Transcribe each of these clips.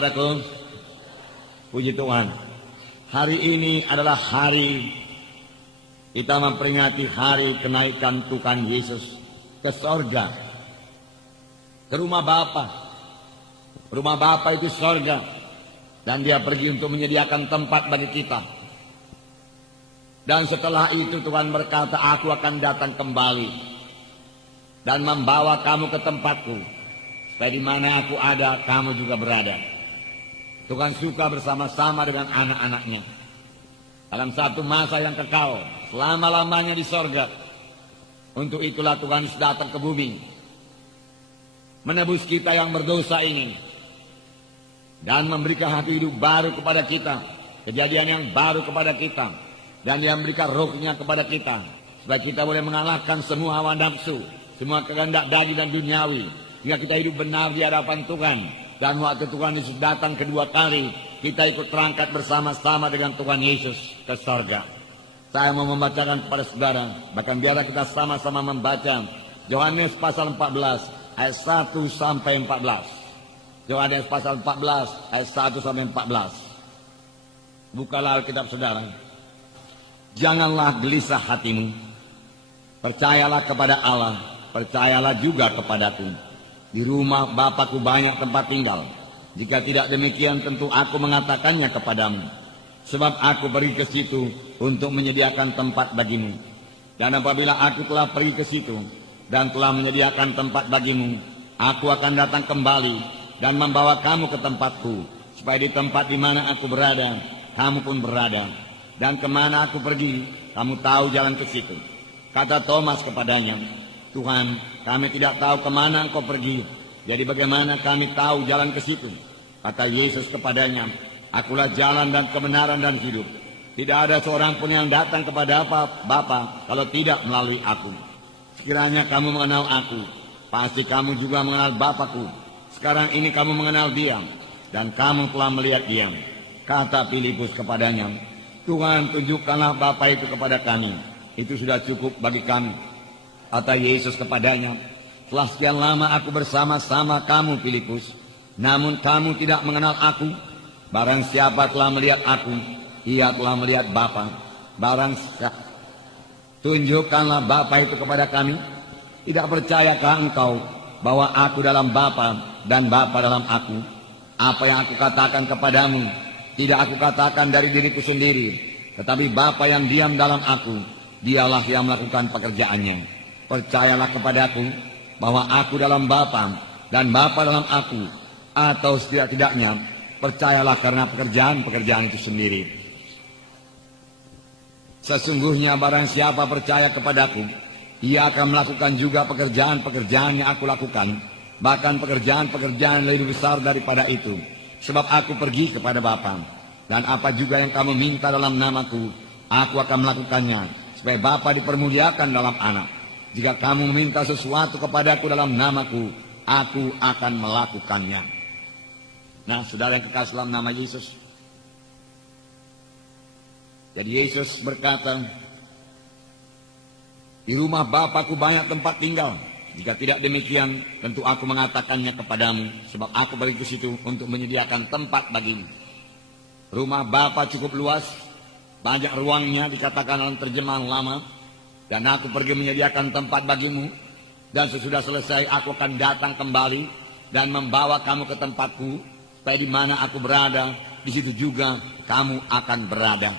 saudaraku. Puji Tuhan. Hari ini adalah hari kita memperingati hari kenaikan Tuhan Yesus ke sorga, ke rumah Bapa. Rumah Bapa itu sorga, dan dia pergi untuk menyediakan tempat bagi kita. Dan setelah itu Tuhan berkata, aku akan datang kembali dan membawa kamu ke tempatku, supaya di mana aku ada, kamu juga berada. Tuhan suka bersama-sama dengan anak-anaknya dalam satu masa yang kekal, selama-lamanya di sorga. Untuk itulah Tuhan datang ke bumi, menebus kita yang berdosa ini, dan memberikan hati hidup baru kepada kita, kejadian yang baru kepada kita, dan dia memberikan rohnya kepada kita, supaya kita boleh mengalahkan semua hawa nafsu, semua kehendak daging dan duniawi, hingga kita hidup benar di hadapan Tuhan. Dan waktu Tuhan Yesus datang kedua kali, kita ikut terangkat bersama-sama dengan Tuhan Yesus ke sorga. Saya mau membacakan kepada saudara, bahkan biarlah kita sama-sama membaca Yohanes pasal 14 ayat 1 sampai 14. Yohanes pasal 14 ayat 1 sampai 14. Bukalah Alkitab saudara. Janganlah gelisah hatimu, percayalah kepada Allah, percayalah juga kepadaku. Di rumah Bapakku banyak tempat tinggal. Jika tidak demikian, tentu aku mengatakannya kepadamu. Sebab aku pergi ke situ untuk menyediakan tempat bagimu. Dan apabila aku telah pergi ke situ dan telah menyediakan tempat bagimu, aku akan datang kembali dan membawa kamu ke tempatku, supaya di tempat di mana aku berada, kamu pun berada. Dan kemana aku pergi, kamu tahu jalan ke situ. Kata Thomas kepadanya, Tuhan, kami tidak tahu kemana engkau pergi, jadi bagaimana kami tahu jalan ke situ? Kata Yesus kepadanya, akulah jalan dan kebenaran dan hidup. Tidak ada seorang pun yang datang kepada Bapa kalau tidak melalui aku. Sekiranya kamu mengenal aku, pasti kamu juga mengenal Bapakku. Sekarang ini kamu mengenal dia, dan kamu telah melihat dia. Kata Filipus kepadanya, Tuhan, tunjukkanlah Bapa itu kepada kami, itu sudah cukup bagi kami. Kata Yesus kepadanya, telah sekian lama aku bersama-sama kamu, Filipus, namun kamu tidak mengenal aku. Barang siapa telah melihat aku, ia telah melihat Bapa. Barang siapa, tunjukkanlah Bapa itu kepada kami. Tidak percayakah engkau bahwa aku dalam Bapa dan Bapa dalam aku? Apa yang aku katakan kepadamu, tidak aku katakan dari diriku sendiri, tetapi Bapa yang diam dalam aku, dialah yang melakukan pekerjaannya. Percayalah kepadaku bahwa aku dalam Bapa dan Bapa dalam aku, atau setidak-tidaknya percayalah karena pekerjaan-pekerjaan itu sendiri. Sesungguhnya barang siapa percaya kepadaku, ia akan melakukan juga pekerjaan-pekerjaan yang aku lakukan, bahkan pekerjaan-pekerjaan lebih besar daripada itu. Sebab aku pergi kepada Bapa, dan apa juga yang kamu minta dalam namaku, aku akan melakukannya, supaya Bapa dipermuliakan dalam anak. Jika kamu meminta sesuatu kepadaku dalam namaku, aku akan melakukannya. Nah, saudara yang kekasih dalam nama Yesus. Jadi Yesus berkata, di rumah Bapakku banyak tempat tinggal. Jika tidak demikian, tentu aku mengatakannya kepadamu, sebab aku pergi ke situ untuk menyediakan tempat bagimu. Rumah Bapa cukup luas, banyak ruangnya, dikatakan dalam terjemahan lama. Dan aku pergi menyediakan tempat bagimu, dan sesudah selesai aku akan datang kembali dan membawa kamu ke tempatku, supaya di mana aku berada, di situ juga kamu akan berada.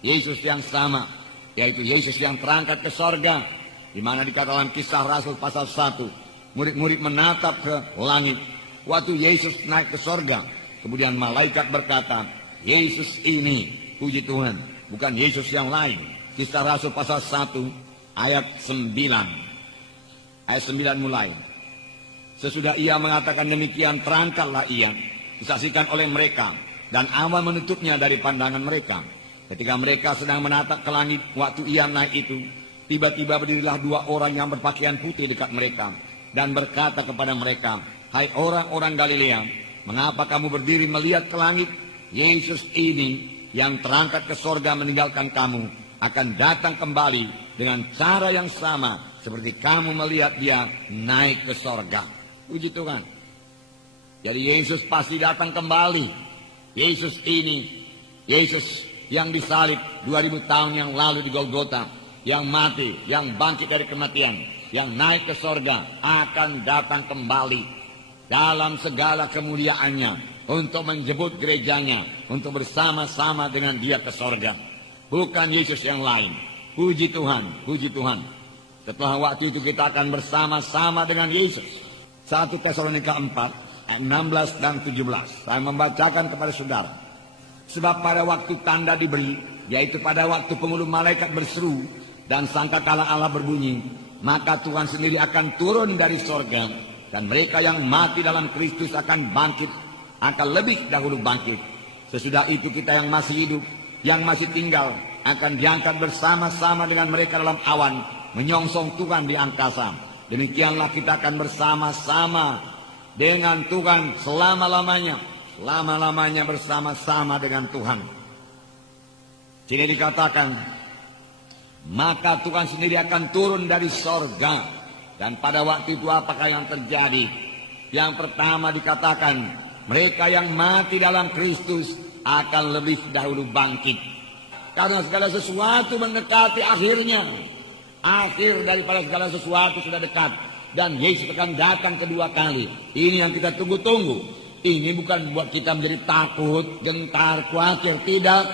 Yesus yang sama, yaitu Yesus yang terangkat ke sorga, di mana dikatakan Kisah Rasul pasal 1, murid-murid menatap ke langit. Waktu Yesus naik ke sorga, kemudian malaikat berkata, Yesus ini, puji Tuhan, bukan Yesus yang lain. Kisah Rasul pasal 1 ayat 9. Ayat 9 mulai. Sesudah ia mengatakan demikian, terangkatlah ia, disaksikan oleh mereka, dan awan menutupnya dari pandangan mereka. Ketika mereka sedang menatap ke langit, waktu ia naik itu, tiba-tiba berdirilah dua orang yang berpakaian putih dekat mereka, dan berkata kepada mereka, hai orang-orang Galilea, mengapa kamu berdiri melihat ke langit? Yesus ini yang terangkat ke sorga meninggalkan kamu, akan datang kembali dengan cara yang sama seperti kamu melihat dia naik ke sorga. Puji Tuhan. Jadi Yesus pasti datang kembali. Yesus ini, Yesus yang disalib 2000 tahun yang lalu di Golgota, yang mati, yang bangkit dari kematian, yang naik ke sorga, akan datang kembali dalam segala kemuliaannya untuk menjemput gerejanya, untuk bersama-sama dengan dia ke sorga. Bukan Yesus yang lain. Puji Tuhan, puji Tuhan. Setelah waktu itu kita akan bersama-sama dengan Yesus. 1 Tesalonika 4, 16 dan 17. Saya membacakan kepada saudara. Sebab pada waktu tanda diberi, yaitu pada waktu penghulu malaikat berseru dan sangkakala Allah berbunyi, maka Tuhan sendiri akan turun dari sorga, dan mereka yang mati dalam Kristus akan bangkit, akan lebih dahulu bangkit. Sesudah itu kita yang masih hidup, yang masih tinggal, akan diangkat bersama-sama dengan mereka dalam awan, menyongsong Tuhan di angkasa. Demikianlah kita akan bersama-sama dengan Tuhan selama-lamanya. Selama-lamanya bersama-sama dengan Tuhan. Sini dikatakan, maka Tuhan sendiri akan turun dari sorga. Dan pada waktu itu apakah yang terjadi? Yang pertama dikatakan, mereka yang mati dalam Kristus akan lebih dahulu bangkit. Karena segala sesuatu mendekati akhirnya. Akhir daripada segala sesuatu sudah dekat. Dan Yesus akan datang kedua kali. Ini yang kita tunggu-tunggu. Ini bukan membuat kita menjadi takut, gentar, khawatir. Tidak.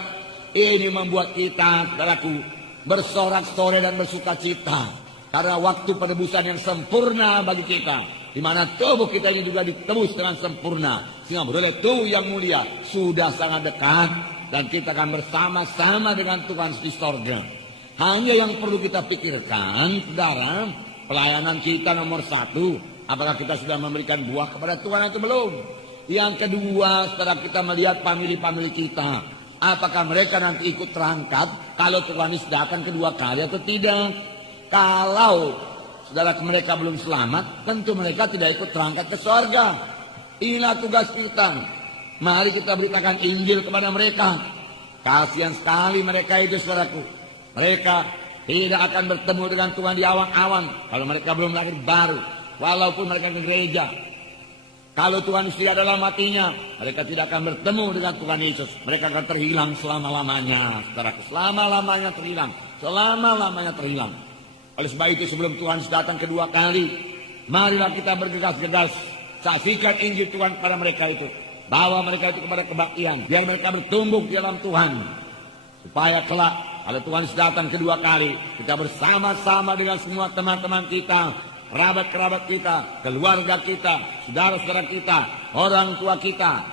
Ini membuat kita, saudaraku, bersorak-sorai dan bersuka cita. Karena waktu penebusan yang sempurna bagi kita, di mana tubuh kita ini juga ditebus dengan sempurna. Sehingga beroleh tubuh yang mulia sudah sangat dekat. Dan kita akan bersama-sama dengan Tuhan di sorga. Hanya yang perlu kita pikirkan, saudara, pelayanan kita nomor 1, apakah kita sudah memberikan buah kepada Tuhan atau belum? Yang kedua, setelah kita melihat famili-famili kita, apakah mereka nanti ikut terangkat kalau Tuhan Yesus datang kedua kali atau tidak? Kalau saudara mereka belum selamat, tentu mereka tidak ikut terangkat ke sorga. Inilah tugas kita. Mari kita beritakan Injil kepada mereka. Kasihan sekali mereka itu, saudaraku. Mereka tidak akan bertemu dengan Tuhan di awan-awan kalau mereka belum lahir baru. Walaupun mereka ke gereja. Kalau Tuhan tidak dalam hatinya, mereka tidak akan bertemu dengan Tuhan Yesus. Mereka akan terhilang selama-lamanya, saudaraku. Selama-lamanya terhilang. Selama-lamanya terhilang. Oleh sebab itu sebelum Tuhan datang kedua kali, marilah kita bergegas-gegas saksikan Injil Tuhan kepada mereka itu. Bawa mereka itu kepada kebaktian. Biar mereka bertumbuh di dalam Tuhan. Supaya kelak kalau Tuhan datang kedua kali, kita bersama-sama dengan semua teman-teman kita, kerabat-kerabat kita, keluarga kita, saudara-saudara kita, orang tua kita,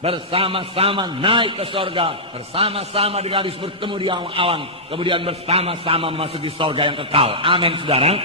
bersama-sama naik ke sorga, bersama-sama dengan Yesus bertemu di awan-awan, kemudian bersama-sama masuk di sorga yang kekal. Amin, saudara.